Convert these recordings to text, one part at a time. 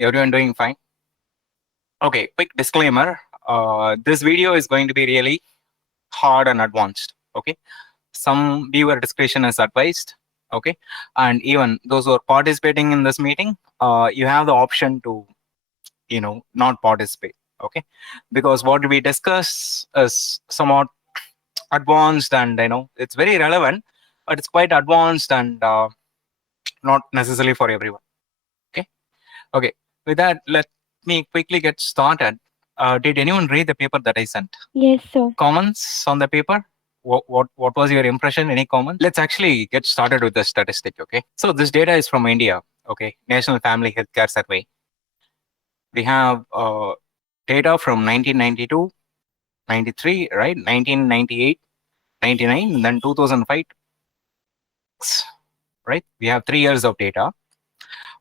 Everyone doing fine? Okay, quick disclaimer. This video is going to be really hard and advanced. Okay, some viewer discretion is advised. Okay, and even those who are participating in this meeting, you have the option to, not participate. Okay, because what we discuss is somewhat advanced, and it's very relevant, but it's quite advanced and not necessarily for everyone. Okay. Okay, with that, let me quickly get started. Did anyone read the paper that I sent? Yes, sir. Comments on the paper? What was your impression? Any comment? Let's actually get started with the statistic. Okay, so this data is from India. Okay, National Family Healthcare Survey. We have data from 1992, 93, right? 1998, 99, and then 2005. Right? We have 3 years of data.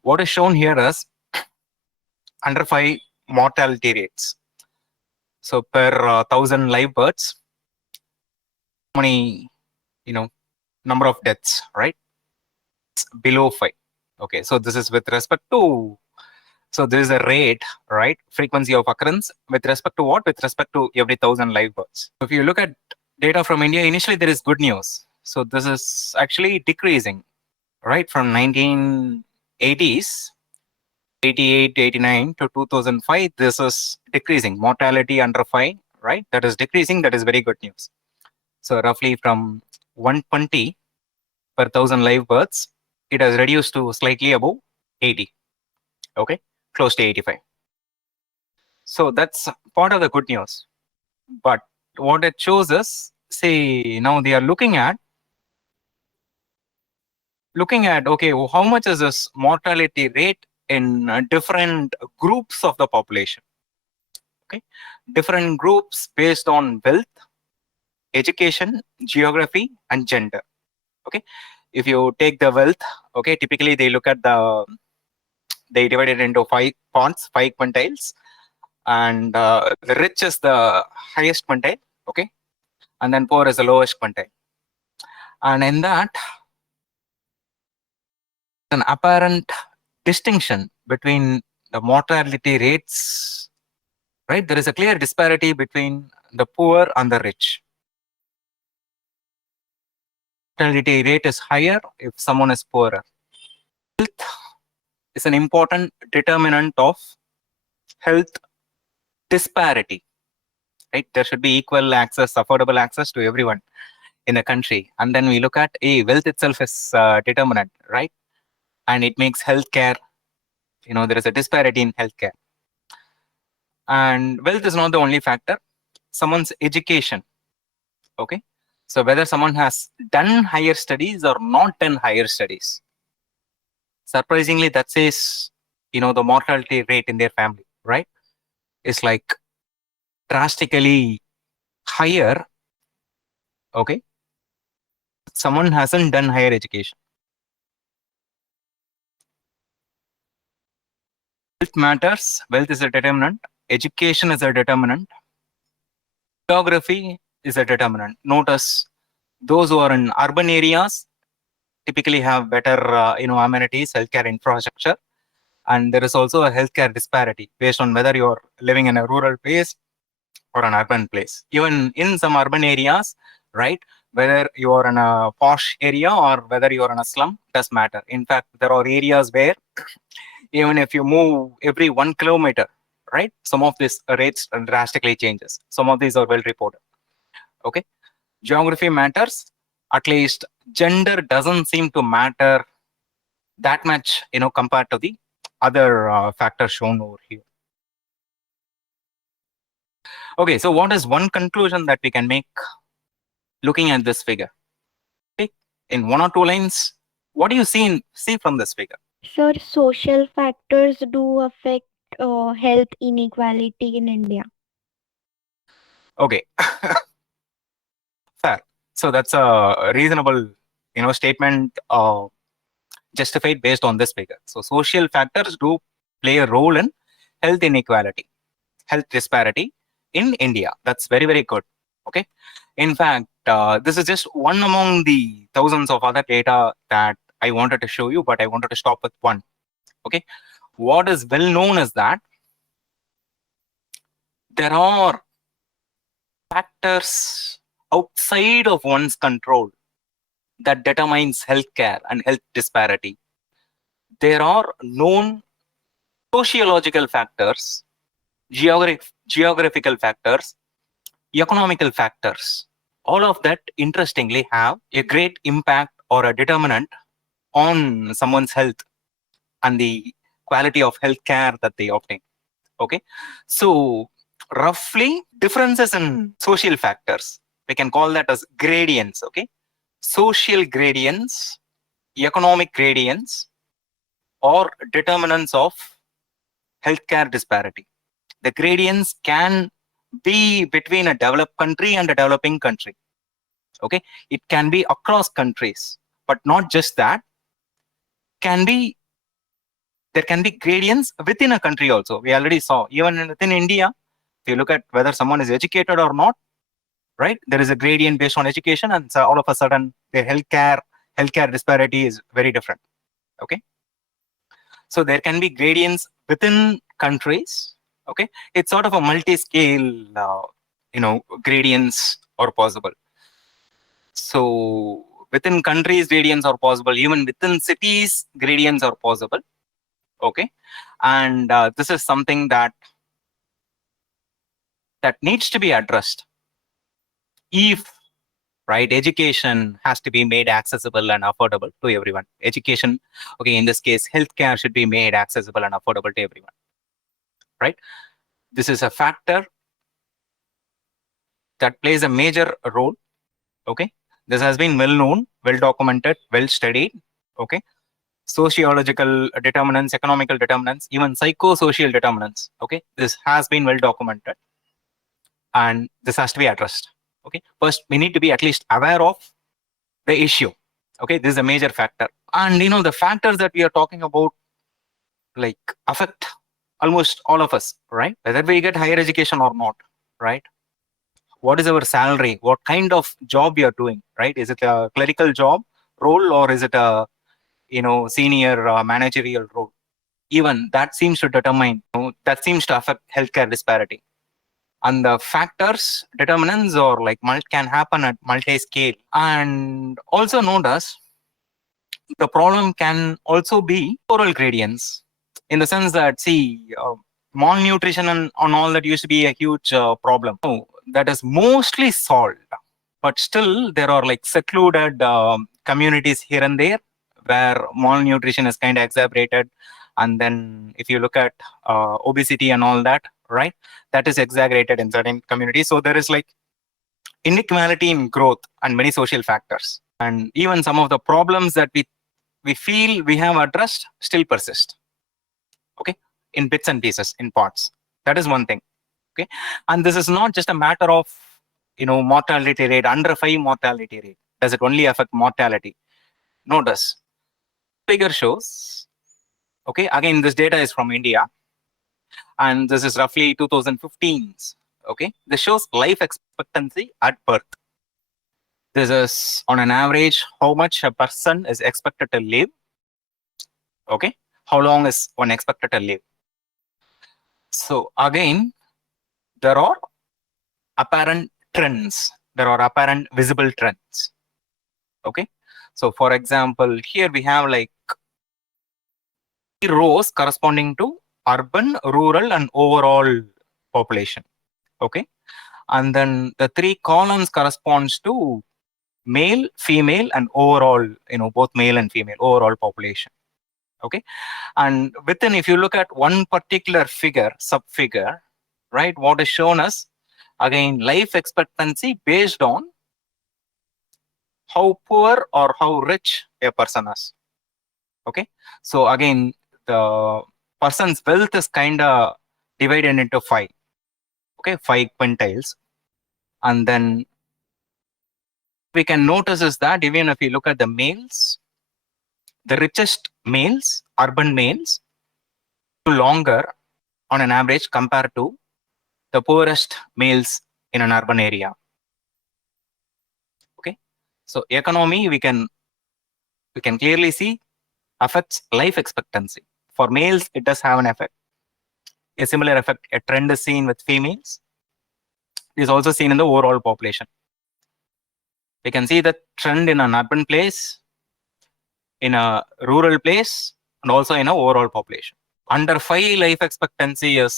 What is shown here is under 5 mortality rates. So per 1,000 live births, how many, number of deaths, right? It's below 5. Okay, so this is with respect to, so there is a rate, right? Frequency of occurrence with respect to what? With respect to every 1,000 live births. If you look at data from India, initially there is good news. So this is actually decreasing, right? From 1980s, 88, 89 to 2005, this is decreasing. Mortality under 5, right? That is decreasing. That is very good news. So roughly from 120 per 1,000 live births, it has reduced to slightly above 80. Okay, close to 85. So that's part of the good news. But what it shows us, say now they are looking at okay, well, how much is this mortality rate in different groups of the population? Okay, different groups based on wealth, education, geography, and gender. Okay, if you take the wealth, okay, typically they look at they divide it into 5 parts, 5 quintiles, and the rich is the highest quintile, okay, and then poor is the lowest quintile. And in that, an apparent distinction between the mortality rates, right? There is a clear disparity between the poor and the rich. Mortality rate is higher if someone is poorer. Health is an important determinant of health disparity, right? There should be equal access, affordable access to everyone in the country. And then we look at wealth itself is determinant, right? And it makes healthcare, there is a disparity in healthcare. And wealth is not the only factor. Someone's education, okay? So whether someone has done higher studies or not done higher studies, surprisingly, that says, the mortality rate in their family, right, is like drastically higher, okay? Someone hasn't done higher education. Wealth matters. Wealth is a determinant. Education is a determinant. Geography is a determinant. Notice those who are in urban areas typically have better, amenities, healthcare infrastructure, and there is also a healthcare disparity based on whether you're living in a rural place or an urban place. Even in some urban areas, right, whether you are in a posh area or whether you are in a slum does matter. In fact, there are areas where even if you move every 1 kilometer, right, some of these rates drastically changes. Some of these are well reported. Okay, geography matters. At least gender doesn't seem to matter that much, compared to the other factors shown over here. Okay, so what is one conclusion that we can make looking at this figure? Okay, in 1 or 2 lines, what do you see from this figure? Sir, social factors do affect health inequality in India. Okay, fair. So that's a reasonable, statement justified based on this figure. So social factors do play a role in health inequality, health disparity in India. That's very, very good. Okay. In fact, this is just one among the thousands of other data that I wanted to show you, but I wanted to stop with one. Okay. what is well known is that there are factors outside of one's control that determines healthcare and health disparity. There are known sociological factors, geographical factors, economical factors. All of that, interestingly, have a great impact or a determinant on someone's health and the quality of healthcare that they obtain. Okay, so roughly differences in social factors, we can call that as gradients. Okay, social gradients, economic gradients, or determinants of healthcare disparity. The gradients can be between a developed country and a developing country. Okay, it can be across countries, but not just that. Can be There can be gradients within a country also. We already saw even within India. If you look at whether someone is educated or not, right? There is a gradient based on education, and so all of a sudden their healthcare disparity is very different. Okay, so there can be gradients within countries. Okay, it's sort of a multi-scale, gradients are possible. So within countries, gradients are possible. Even within cities, gradients are possible. Okay, and this is something that needs to be addressed. If right, education has to be made accessible and affordable to everyone. Education, okay, in this case, healthcare should be made accessible and affordable to everyone. Right, this is a factor that plays a major role. Okay, this has been well known, well documented, well studied. Okay, sociological determinants, economical determinants, even psychosocial determinants. Okay, this has been well documented, and this has to be addressed. Okay, first we need to be at least aware of the issue. Okay, this is a major factor, and the factors that we are talking about like affect almost all of us, right? Whether we get higher education or not, right? What is our salary? What kind of job we are doing, right? Is it a clerical job role, or is it a senior managerial role? Even that seems to determine, that seems to affect healthcare disparity. And the factors, determinants, or like can happen at multi-scale, and also known as the problem can also be oral gradients, in the sense that, see, malnutrition and on all that used to be a huge problem. Oh, that is mostly solved, but still there are like secluded communities here and there where malnutrition is kind of exacerbated. And then if you look at obesity and all that, right, that is exaggerated in certain communities. So there is like inequality in growth and many social factors. And even some of the problems that we feel we have addressed still persist. Okay, in bits and pieces, in parts. That is one thing. Okay, and this is not just a matter of mortality rate, under 5 mortality rate. Does it only affect mortality? No, does. Figure shows. Okay, again, this data is from India, and this is roughly 2015's. Okay, this shows life expectancy at birth. This is on an average how much a person is expected to live. Okay, how long is one expected to live? So again, there are apparent trends. There are apparent visible trends. Okay, so for example, here we have like rows corresponding to urban, rural, and overall population. Okay, and then the 3 columns corresponds to male, female, and overall, both male and female, overall population. Okay, and within, if you look at one particular figure, sub-figure, right, what is shown as, again, life expectancy based on how poor or how rich a person is. Okay, so again, the person's wealth is kind of divided into 5. Okay, 5 quintiles. And then we can notice is that even if you look at the males, the richest males, urban males, longer on an average compared to the poorest males in an urban area. Okay, so economy we can clearly see affects life expectancy. For males, it does have an effect. A similar effect, a trend is seen with females. It is also seen in the overall population. We can see the trend in an urban place, in a rural place, and also in an overall population. Under 5 life expectancy is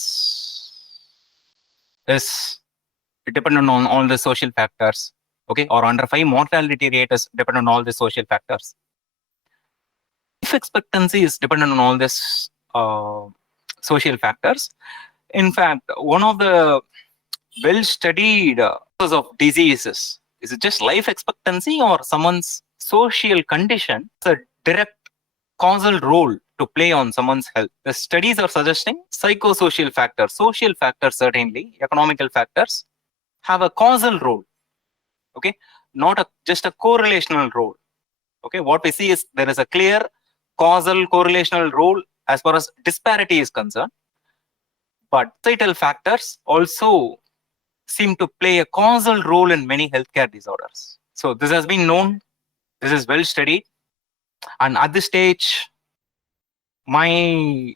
dependent on all the social factors. Okay, or under 5 mortality rate is dependent on all the social factors. Life expectancy is dependent on all this social factors. In fact, one of the well-studied causes of diseases, is it just life expectancy or someone's social condition? It's a direct causal role to play on someone's health. The studies are suggesting psychosocial factors, social factors certainly, economical factors have a causal role. Okay, not just a correlational role. Okay, what we see is there is a clear causal correlational role as far as disparity is concerned, but societal factors also seem to play a causal role in many healthcare disorders. So this has been known, this is well studied, and at this stage, my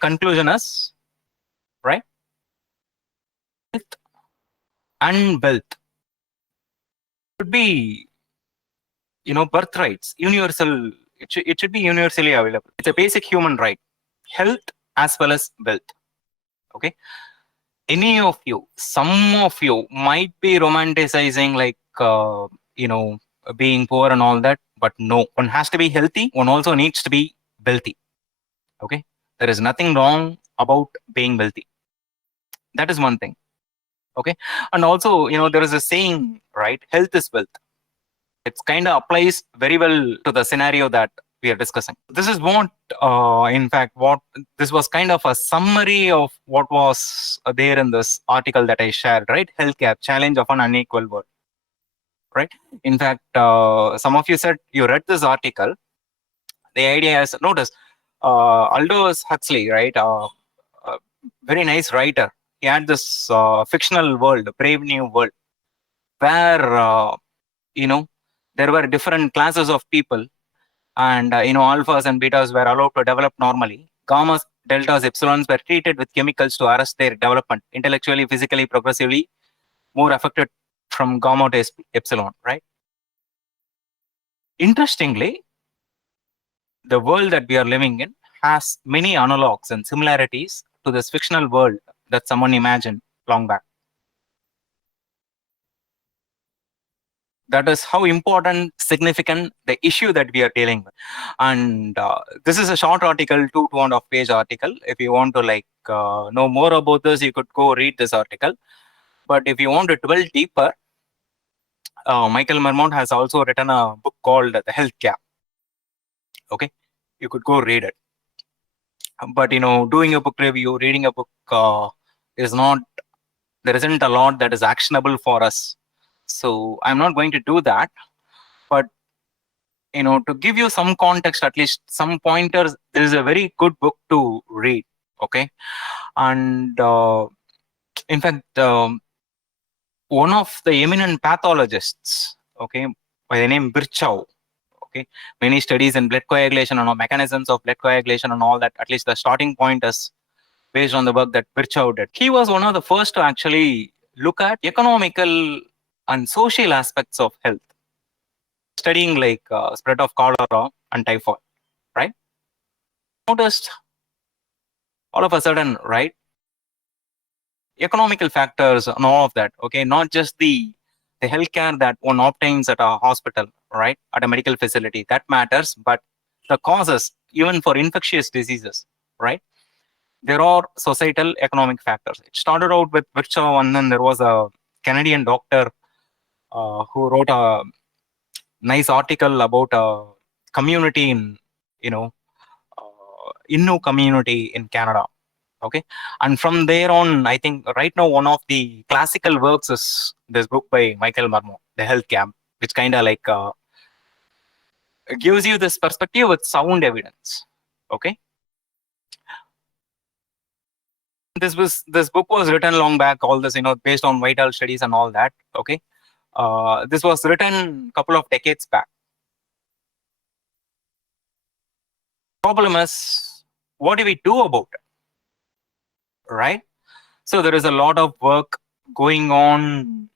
conclusion is, right, health and wealth should be, birthrights, universal. It should be universally available. It's a basic human right, health as well as wealth. Okay, any of you, some of you might be romanticizing like being poor and all that, but no, one has to be healthy, one also needs to be wealthy. Okay, there is nothing wrong about being wealthy. That is one thing. Okay, and also there is a saying, right, health is wealth. It kind of applies very well to the scenario that we are discussing. This is what in fact what this was kind of a summary of what was there in this article that I shared, right? Healthcare challenge of an unequal world, right? In fact, some of you said you read this article. The idea is, notice, Aldous Huxley, right, very nice writer. He had this fictional world, Brave New World, where there were different classes of people, and alphas and betas were allowed to develop normally. Gammas, deltas, epsilons were treated with chemicals to arrest their development, intellectually, physically, progressively more affected from gamma to epsilon, right? Interestingly, the world that we are living in has many analogs and similarities to this fictional world that someone imagined long back. That is how important, significant the issue that we are dealing with. And this is a short article, 2.5 page article. If you want to know more about this, you could go read this article. But if you want to dwell deeper, Michael Marmont has also written a book called The Health Gap. Okay, you could go read it. But doing a book review, reading a book is not, there isn't a lot that is actionable for us. So I'm not going to do that. But to give you some context, at least some pointers, there is a very good book to read. Okay, and in fact, one of the eminent pathologists, okay, by the name Virchow, okay, many studies in blood coagulation and mechanisms of blood coagulation and all that. At least the starting point is based on the work that Virchow did. He was one of the first to actually look at economical and social aspects of health, studying spread of cholera and typhoid, right? Noticed all of a sudden, right, economical factors and all of that. Okay, not just the healthcare that one obtains at a hospital, right, at a medical facility, that matters, but the causes, even for infectious diseases, right, there are societal economic factors. It started out with Virchow, and then there was a Canadian doctor who wrote a nice article about a community in Innu community in Canada. Okay, and from there on, I think right now one of the classical works is this book by Michael Marmont, The Health Gap, which kind of gives you this perspective with sound evidence. Okay, this book was written long back, all this based on vital studies and all that. Okay, this was written a couple of decades back. Problem is, what do we do about it, right? So there is a lot of work going on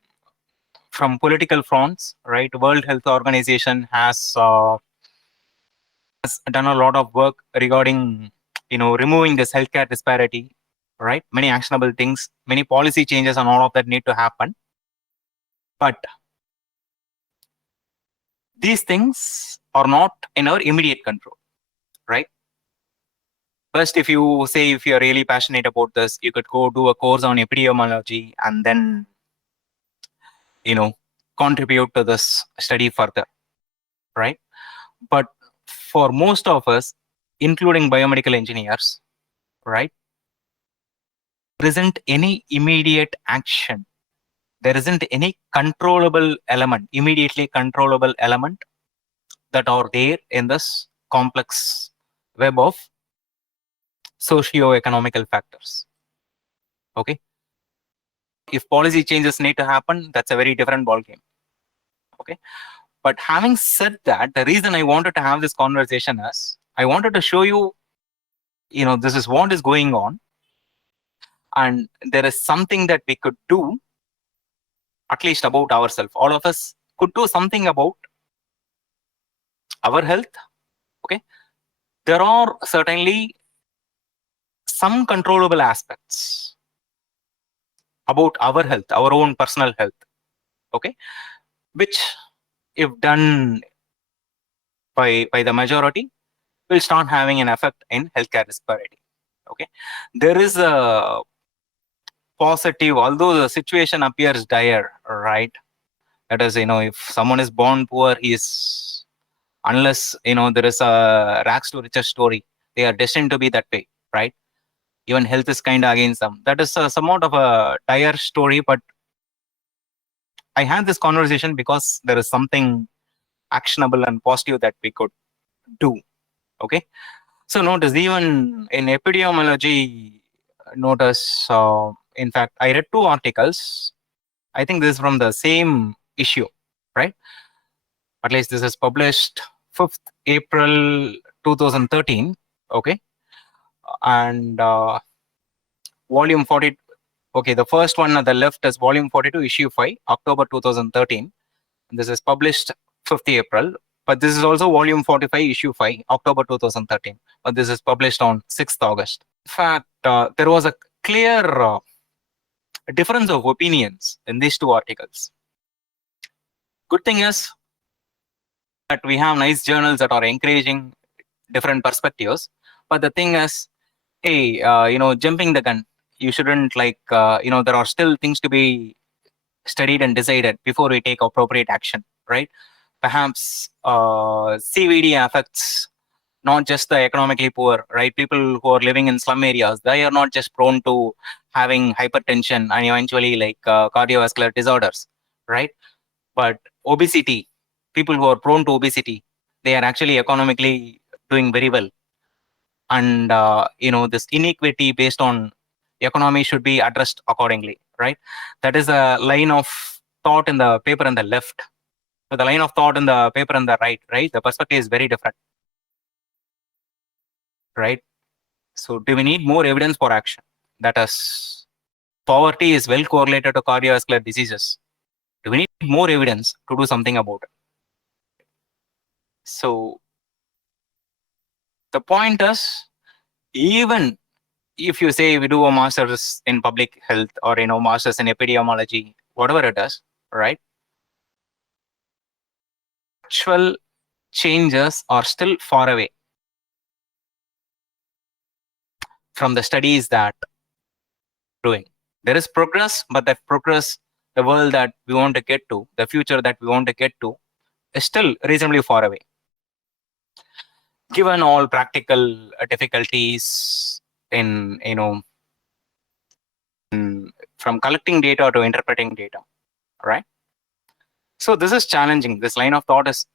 from political fronts, right? World Health Organization has done a lot of work regarding, removing this healthcare disparity, right? Many actionable things, many policy changes, and all of that need to happen. But these things are not in our immediate control, right? First, if you say if you're really passionate about this, you could go do a course on epidemiology and then, you know, contribute to this study further, right? But for most of us, including biomedical engineers, right, there isn't any immediate action. There isn't any controllable element, immediately controllable element that are there in this complex web of socio-economical factors. Okay. If policy changes need to happen, that's a very different ballgame. Okay. But having said that, the reason I wanted to have this conversation is I wanted to show you, this is what is going on, and there is something that we could do, at least about ourselves. All of us could do something about our health. Okay. There are certainly some controllable aspects about our health, our own personal health. Okay. Which, if done by the majority, will start having an effect in healthcare disparity. Okay. There is a positive, although the situation appears dire, right? That is, if someone is born poor, is, unless, there is a rags to riches story, they are destined to be that way, right? Even health is kind of against them. That is somewhat of a dire story, but I had this conversation because there is something actionable and positive that we could do. Okay. So notice, even in epidemiology, notice, in fact, I read two articles. I think this is from the same issue, right? At least this is published 5th April 2013. Okay. And volume 40. Okay, the first one at the left is volume 42, issue 5, October 2013. This is published 5th April. But this is also volume 45, issue 5, October 2013. But this is published on 6th August. In fact, there was a clear difference of opinions in these two articles. Good thing is that we have nice journals that are encouraging different perspectives. But the thing is, hey, jumping the gun, you shouldn't there are still things to be studied and decided before we take appropriate action, right? Perhaps CVD affects not just the economically poor, right? People who are living in slum areas, they are not just prone to having hypertension and eventually cardiovascular disorders, right? But obesity, people who are prone to obesity, they are actually economically doing very well. And this inequity based on economy should be addressed accordingly, right? That is a line of thought in the paper on the left. But the line of thought in the paper on the right? The perspective is very different, right? So do we need more evidence for action? That is, poverty is well correlated to cardiovascular diseases. Do we need more evidence to do something about it? So the point is, even if you say we do a master's in public health or master's in epidemiology, whatever it is, right? Actual changes are still far away from the studies that doing. There is progress, but that progress, the world that we want to get to, the future that we want to get to, is still reasonably far away. Given all practical difficulties in from collecting data to interpreting data, right? So this is challenging. This line of thought is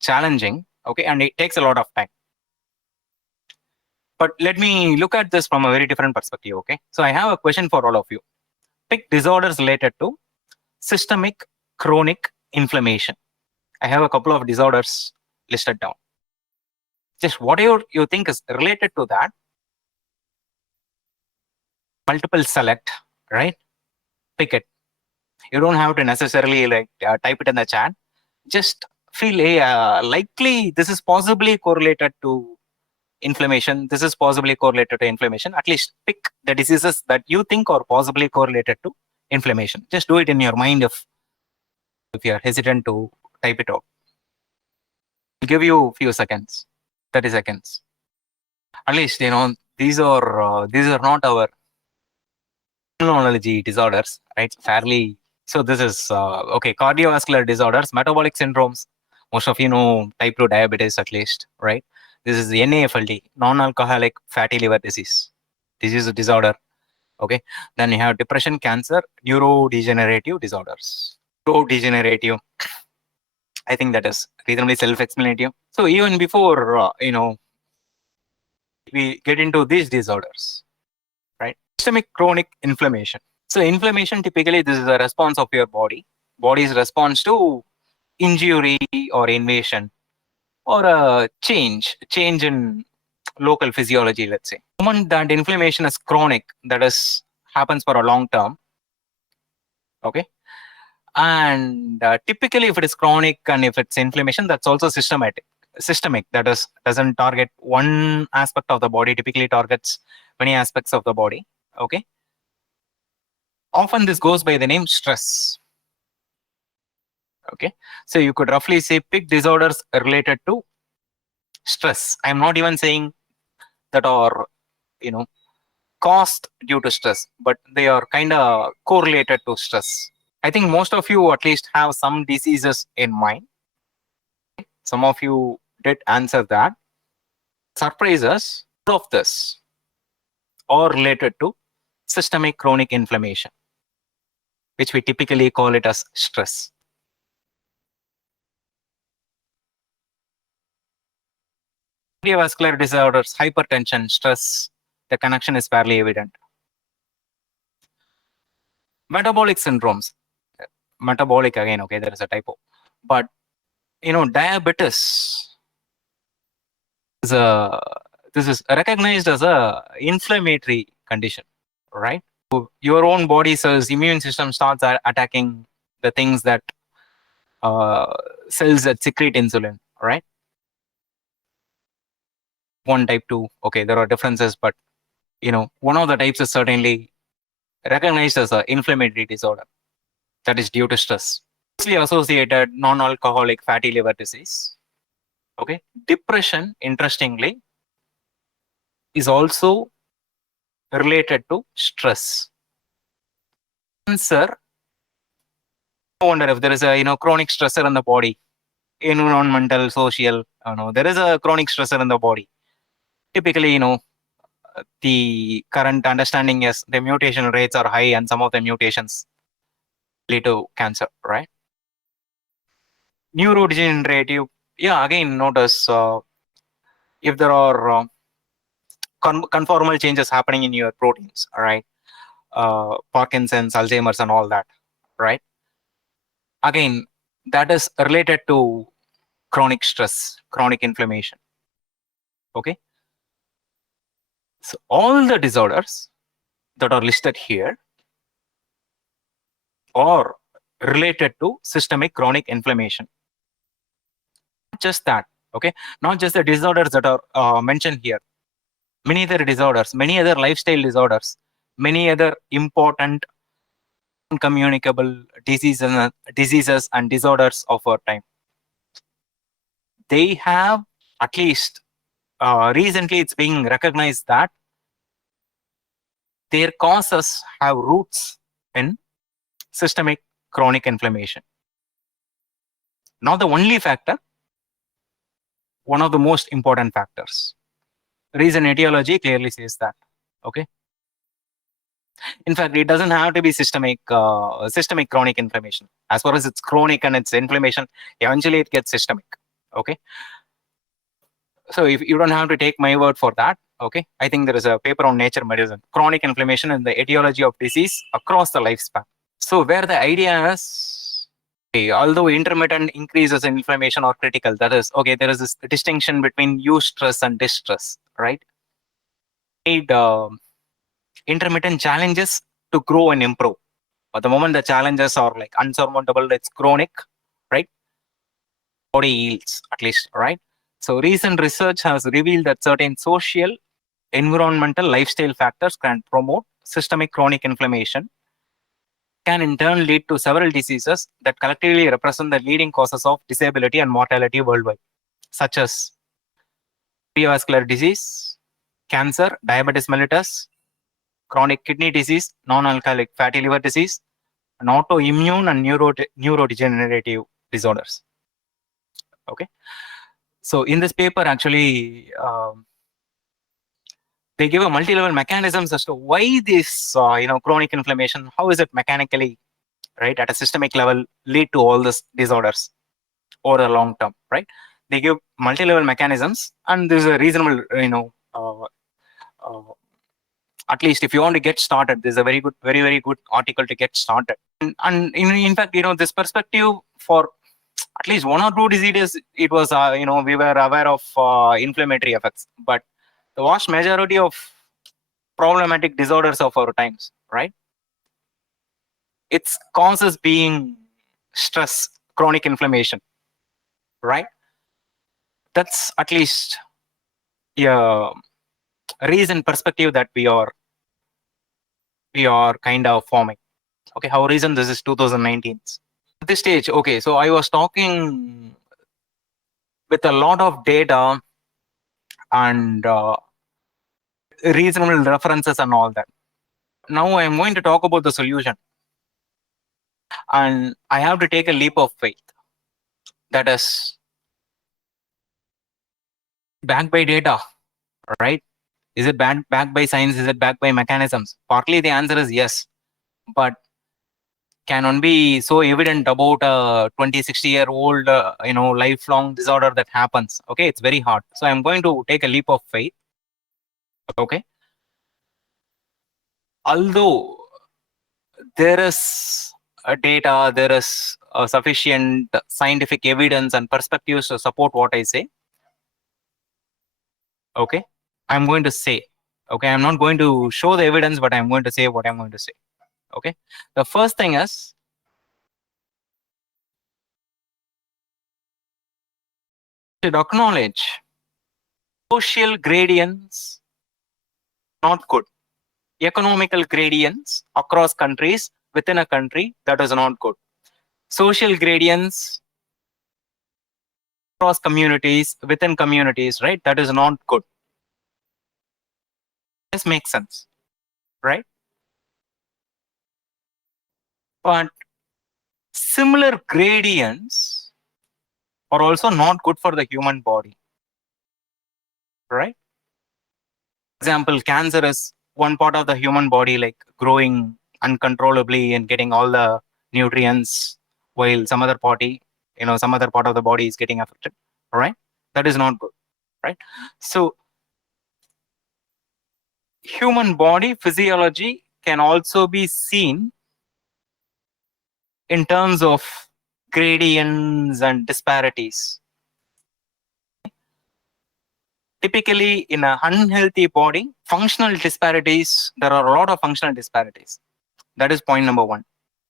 challenging, okay, and it takes a lot of time. But let me look at this from a very different perspective, okay? So I have a question for all of you. Pick disorders related to systemic chronic inflammation. I have a couple of disorders listed down. Just whatever you think is related to that, multiple select, right? Pick it. You don't have to necessarily type it in the chat. Just feel, hey, likely this is possibly correlated to inflammation. This is possibly correlated to inflammation. At least pick the diseases that you think are possibly correlated to inflammation. Just do it in your mind if you're hesitant to type it out. I'll give you a few seconds, 30 seconds. At least, these are not our immunology disorders, right? Fairly. So this is okay. Cardiovascular disorders, metabolic syndromes. Most of you know type 2 diabetes at least, right? This is the NAFLD, non-alcoholic fatty liver disease. This is a disorder. Okay. Then you have depression, cancer, neurodegenerative disorders. Neurodegenerative. I think that is reasonably self-explanatory. So even before we get into these disorders, right? Systemic chronic inflammation. So inflammation, typically this is a response of your body's response to injury or invasion or a change in local physiology, let's say. The moment that inflammation is chronic, that is happens for a long term, okay? And typically if it is chronic and if it's inflammation, that's also systemic, that is doesn't target one aspect of the body, typically targets many aspects of the body, okay? Often this goes by the name stress. Okay, so you could roughly say pick disorders related to stress. I'm not even saying that are caused due to stress, but they are kind of correlated to stress. I think most of you at least have some diseases in mind. Some of you did answer that. Surprises of this are related to systemic chronic inflammation, which we typically call it as stress. Cardiovascular disorders, hypertension, stress, the connection is fairly evident. Metabolic syndromes, metabolic again, okay, there is a typo, but diabetes is this is recognized as a inflammatory condition, right? So your own body cells, immune system starts attacking the things that cells that secrete insulin, right? One type 2, okay, there are differences, but one of the types is certainly recognized as an inflammatory disorder that is due to stress. Closely associated non-alcoholic fatty liver disease. Okay, depression, interestingly, is also related to stress. Cancer. I wonder if there is a chronic stressor in the body, environmental, social. There is a chronic stressor in the body. Typically, the current understanding is the mutation rates are high, and some of the mutations lead to cancer, right? Neurodegenerative. Yeah, again, notice if there are conformal changes happening in your proteins, all right? Parkinson's, Alzheimer's, and all that, right? Again, that is related to chronic stress, chronic inflammation. Okay. So all the disorders that are listed here are related to systemic chronic inflammation. Not just that, okay? Not just the disorders that are mentioned here. Many other disorders, many other lifestyle disorders, many other important uncommunicable diseases and disorders of our time. They have, at least recently, it's being recognized that their causes have roots in systemic chronic inflammation. Not the only factor, one of the most important factors. Reason etiology clearly says that. Okay. In fact, it doesn't have to be systemic chronic inflammation. As far as it's chronic and it's inflammation, eventually it gets systemic. Okay. So if you don't have to take my word for that, okay, I think there is a paper on Nature Medicine, chronic inflammation and the etiology of disease across the lifespan. So where the idea is, okay, although intermittent increases in inflammation are critical, that is, okay, there is this distinction between eustress and distress, right? Need intermittent challenges to grow and improve. But the moment the challenges are like unsurmountable, it's chronic, right? Body yields, at least, right? So recent research has revealed that certain social, environmental, lifestyle factors can promote systemic chronic inflammation, can in turn lead to several diseases that collectively represent the leading causes of disability and mortality worldwide, such as cardiovascular disease, cancer, diabetes mellitus, chronic kidney disease, non-alcoholic fatty liver disease, and autoimmune and neurodegenerative disorders. Okay, so in this paper, actually, they give a multi-level mechanisms as to why this, chronic inflammation, how is it mechanically, right, at a systemic level, lead to all these disorders over the long term, right? They give multi-level mechanisms, and there's a reasonable, at least if you want to get started, there's a very good, very, very good article to get started. And in fact, this perspective for at least one or two diseases, it was, we were aware of inflammatory effects, but the vast majority of problematic disorders of our times, right? Its causes being stress, chronic inflammation, right? That's at least a recent perspective that we are kind of forming. Okay, how recent this is? 2019. At this stage, okay, so I was talking with a lot of data and reasonable references and all that. Now I'm going to talk about the solution, and I have to take a leap of faith. That is backed by data, right? Is it backed by science? Is it backed by mechanisms? Partly the answer is yes, but can one be so evident about a 20, 60-year-old, lifelong disorder that happens? Okay, it's very hard. So I'm going to take a leap of faith. Okay. Although there is data, there is sufficient scientific evidence and perspectives to support what I say. Okay, I'm going to say, okay, I'm not going to show the evidence, but I'm going to say what I'm going to say. Okay, the first thing is should acknowledge social gradients not good. Economical gradients across countries, within a country, that is not good. Social gradients across communities, within communities, right? That is not good. This makes sense, right? But similar gradients are also not good for the human body, right? For example, cancer is one part of the human body, like growing uncontrollably and getting all the nutrients, while some other party, some other part of the body is getting affected, right? That is not good, right? So human body physiology can also be seen in terms of gradients and disparities. Typically, in an unhealthy body, functional disparities, there are a lot of functional disparities. That is point number one.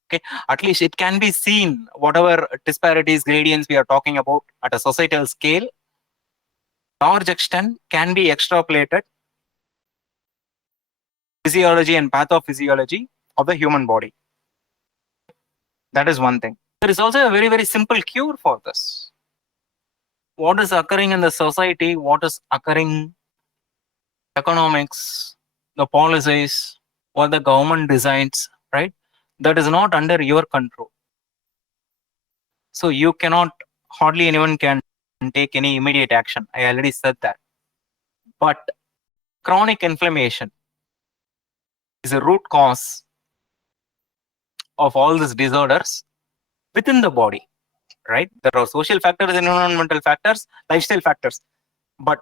Okay, at least it can be seen, whatever disparities, gradients we are talking about at a societal scale, large extent can be extrapolated physiology and pathophysiology of the human body. That is one thing. There is also a very, very simple cure for this. What is occurring in the society, what is occurring economics, the policies, what the government decides, right? That is not under your control. So you cannot, hardly anyone can take any immediate action. I already said that. But chronic inflammation is a root cause of all these disorders within the body, right? There are social factors, environmental factors, lifestyle factors. But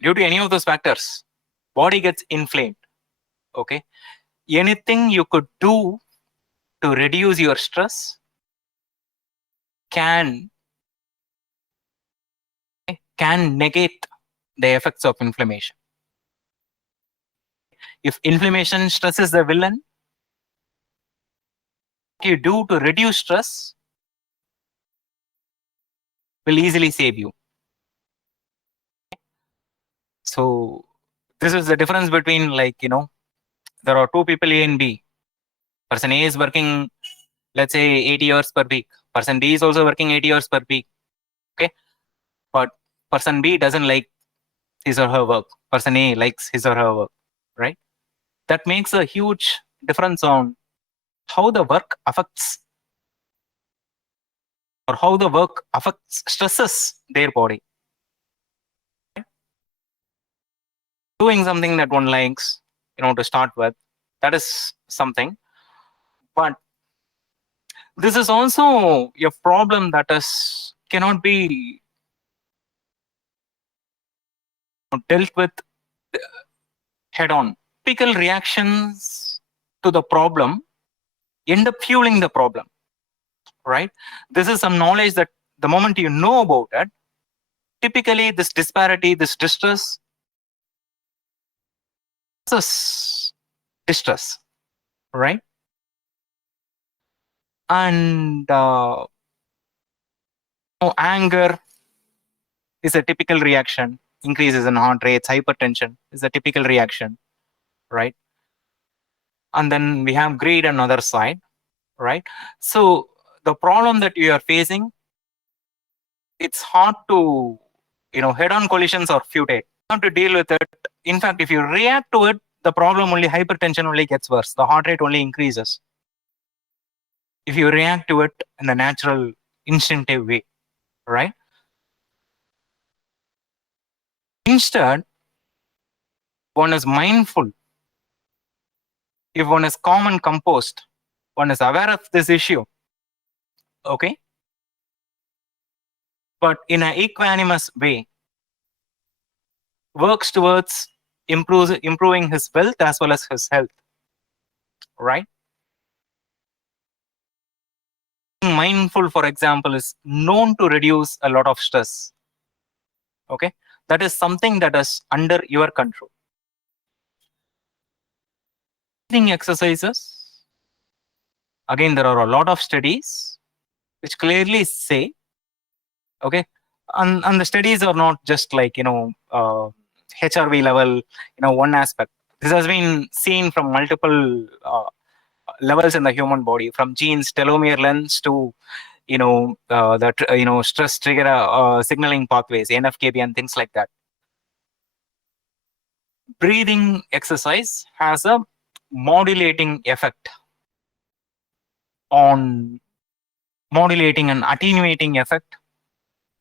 due to any of those factors, body gets inflamed. Okay. Anything you could do to reduce your stress can negate the effects of inflammation. If inflammation stress is the villain, what you do to reduce stress will easily save you. So this is the difference between, like, there are two people, A and B. Person A is working, let's say, 80 hours per week. Person B is also working 80 hours per week. Okay. But person B doesn't like his or her work. Person A likes his or her work, right? That makes a huge difference on how the work affects, or how the work affects, stresses their body. Doing something that one likes, to start with, that is something. But this is also a problem that is cannot be dealt with head on. Typical reactions to the problem end up fueling the problem, right? This is some knowledge that the moment you know about it, typically this disparity, this distress, causes distress, right? And anger is a typical reaction. Increases in heart rates, hypertension is a typical reaction, right? And then we have greed on the other side, right? So the problem that you are facing, it's hard to, head-on collisions are futile. Hard to deal with it. In fact, if you react to it, the problem only, hypertension only gets worse. The heart rate only increases. If you react to it in a natural, instinctive way, right? Instead, one is mindful. If one is calm and composed, one is aware of this issue, okay? But in an equanimous way, works towards improving his wealth as well as his health, right? Being mindful, for example, is known to reduce a lot of stress, okay? That is something that is under your control. Breathing exercises, again, there are a lot of studies which clearly say, okay, and the studies are not just like, HRV level, one aspect. This has been seen from multiple levels in the human body, from genes, telomere lengths, to stress trigger signaling pathways, NFKB, and things like that. Breathing exercise has a modulating effect on modulating and attenuating effect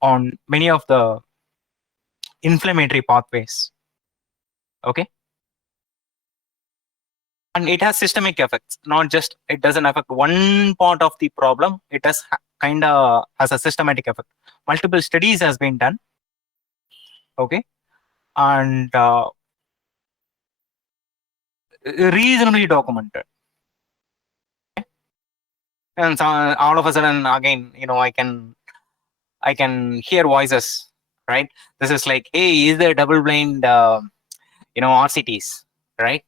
on many of the inflammatory pathways, okay? And it has systemic effects, not just, it doesn't affect one part of the problem, it has kind of has a systematic effect. Multiple studies has been done, okay? And reasonably documented. Okay? And so all of a sudden, again, I can hear voices, right? This is like, hey, is there double blind RCTs, right?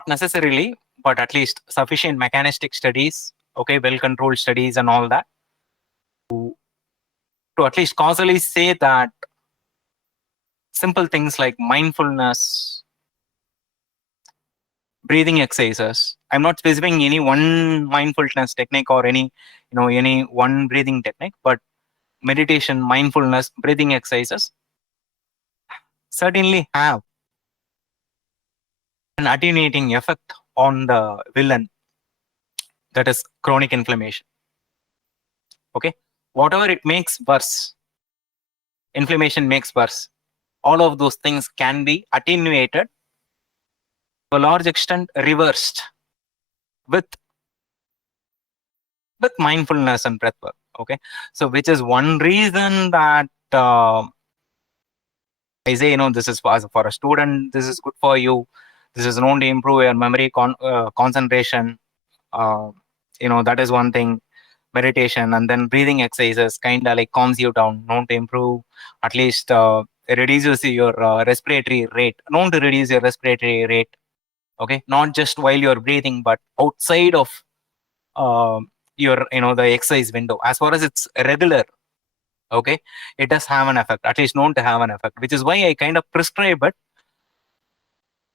Not necessarily, but at least sufficient mechanistic studies, okay, well controlled studies and all that, to at least causally say that simple things like mindfulness, breathing exercises, I'm not specifying any one mindfulness technique or any one breathing technique, but meditation, mindfulness, breathing exercises certainly have an attenuating effect on the villain, that is chronic inflammation, okay? Whatever it makes worse, inflammation makes worse, all of those things can be attenuated, to a large extent reversed, with mindfulness and breathwork, okay? So which is one reason that I say, this is for a student, this is good for you, this is known to improve your memory, concentration, that is one thing. Meditation, and then breathing exercises kind of like calms you down, known to improve at least reduces your respiratory rate, known to reduce your respiratory rate. Okay, not just while you're breathing, but outside of your, the exercise window. As far as it's regular, okay, it does have an effect, at least known to have an effect, which is why I kind of prescribe it.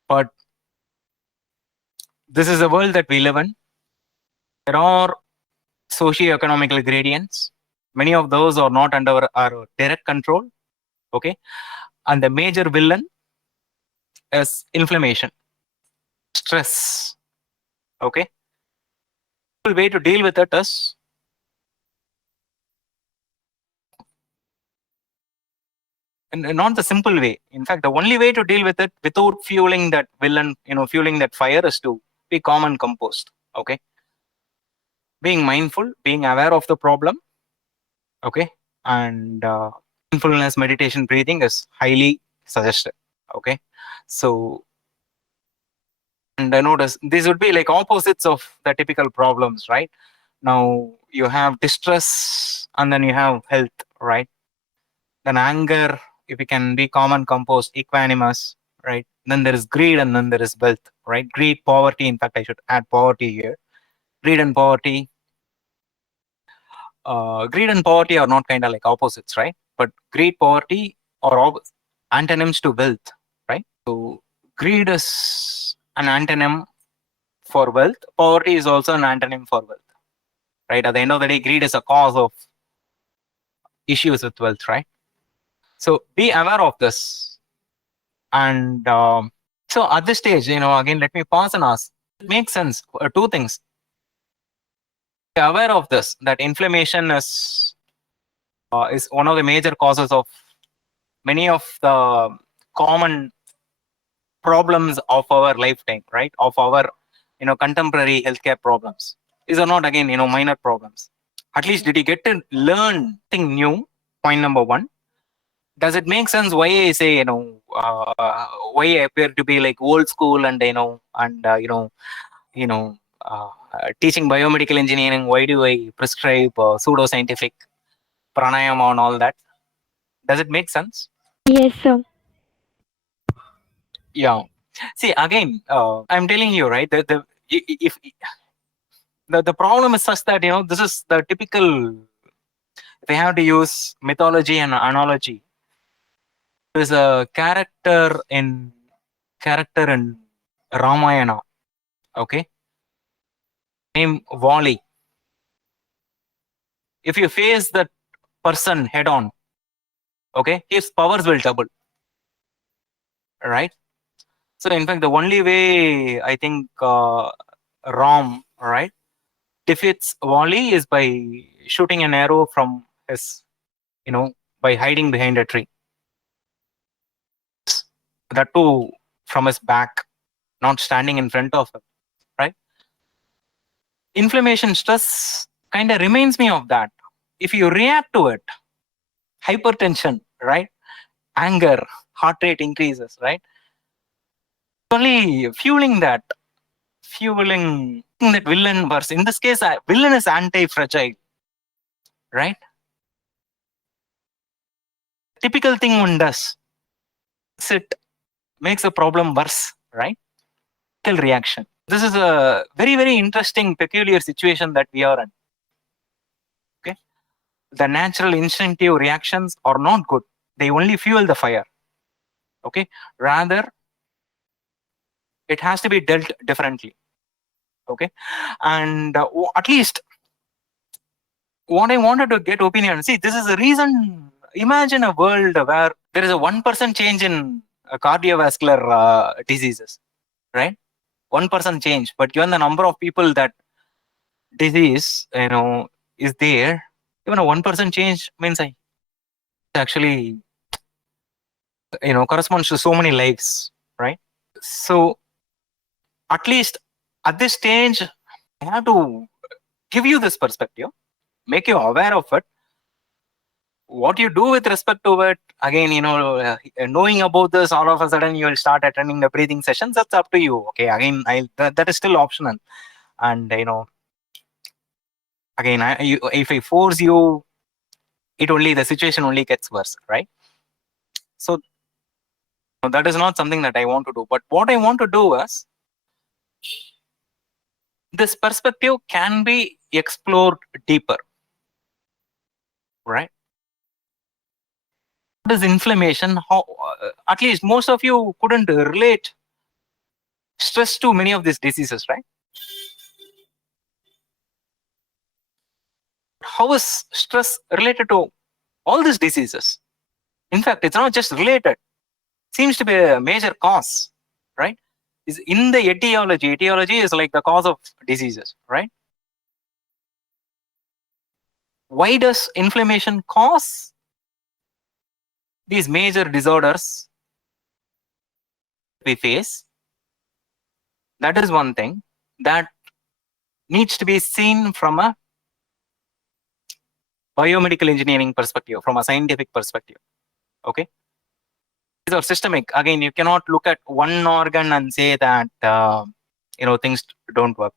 But this is the world that we live in. There are socio-economical gradients. Many of those are not under our direct control. Okay, and the major villain is inflammation, stress. Okay, the way to deal with it is not the simple way. In fact, the only way to deal with it without fueling that villain, fueling that fire, is to be calm and composed. Okay, being mindful, being aware of the problem. Okay, and mindfulness, meditation, breathing is highly suggested. Okay, so, and I notice these would be like opposites of the typical problems, right? Now you have distress and then you have health, right? Then anger, if you can be calm and composed, equanimous, right? Then there is greed and then there is wealth, right? Greed, poverty. In fact, I should add poverty here. Greed and poverty. Greed and poverty are not kind of like opposites, right? But greed, poverty are antonyms to wealth, right? So greed is an antonym for wealth. Poverty is also an antonym for wealth, right? At the end of the day, greed is a cause of issues with wealth, right? So be aware of this. And so at this stage, again, let me pause and ask, it makes sense. Two things. Be aware of this, that inflammation is one of the major causes of many of the common problems of our lifetime, right? Of our, contemporary healthcare problems. These are not, again, minor problems. At least did you get to learn something new? Point number one. Does it make sense why I say, why I appear to be like old school and, teaching biomedical engineering? Why do I prescribe pseudoscientific pranayama and all that? Does it make sense? Yes, sir. Yeah. See, again, I'm telling you, right? If the problem is such that, this is the typical. If I have to use mythology and analogy, there's a character in Ramayana. Okay, named Wali. If you face that person head on, okay, his powers will double, right? So in fact, the only way I think Ram, right, defeats Wali is by shooting an arrow from his, by hiding behind a tree. That too from his back, not standing in front of him, right? Inflammation, stress kind of reminds me of that. If you react to it, hypertension, right? Anger, heart rate increases, right? Only fueling that villain verse. In this case, villain is anti-fragile, right? Typical thing one does. It makes a problem worse, right? Reaction. This is a very, very interesting, peculiar situation that we are in. Okay, the natural instinctive reactions are not good. They only fuel the fire. Okay, rather it has to be dealt differently. Okay, and at least what I wanted to get opinion. See, this is the reason. Imagine a world where there is a 1% change in cardiovascular diseases, right? 1% change, but given the number of people that disease, is there, even a 1% change means actually, corresponds to so many lives, right? So at least at this stage, I have to give you this perspective, make you aware of it. What you do with respect to it, again, knowing about this, all of a sudden you will start attending the breathing sessions. That's up to you. Okay, again, that is still optional. And again, if I force you, the situation only gets worse, right? So that is not something that I want to do. But what I want to do is, this perspective can be explored deeper, right? What is inflammation? How, at least most of you couldn't relate stress to many of these diseases, right? How is stress related to all these diseases? In fact, it's not just related, seems to be a major cause, right? Is in the etiology. Etiology is like the cause of diseases, right? Why does inflammation cause these major disorders we face? That is one thing that needs to be seen from a biomedical engineering perspective, from a scientific perspective. Okay, these are systemic. Again, you cannot look at one organ and say that things don't work.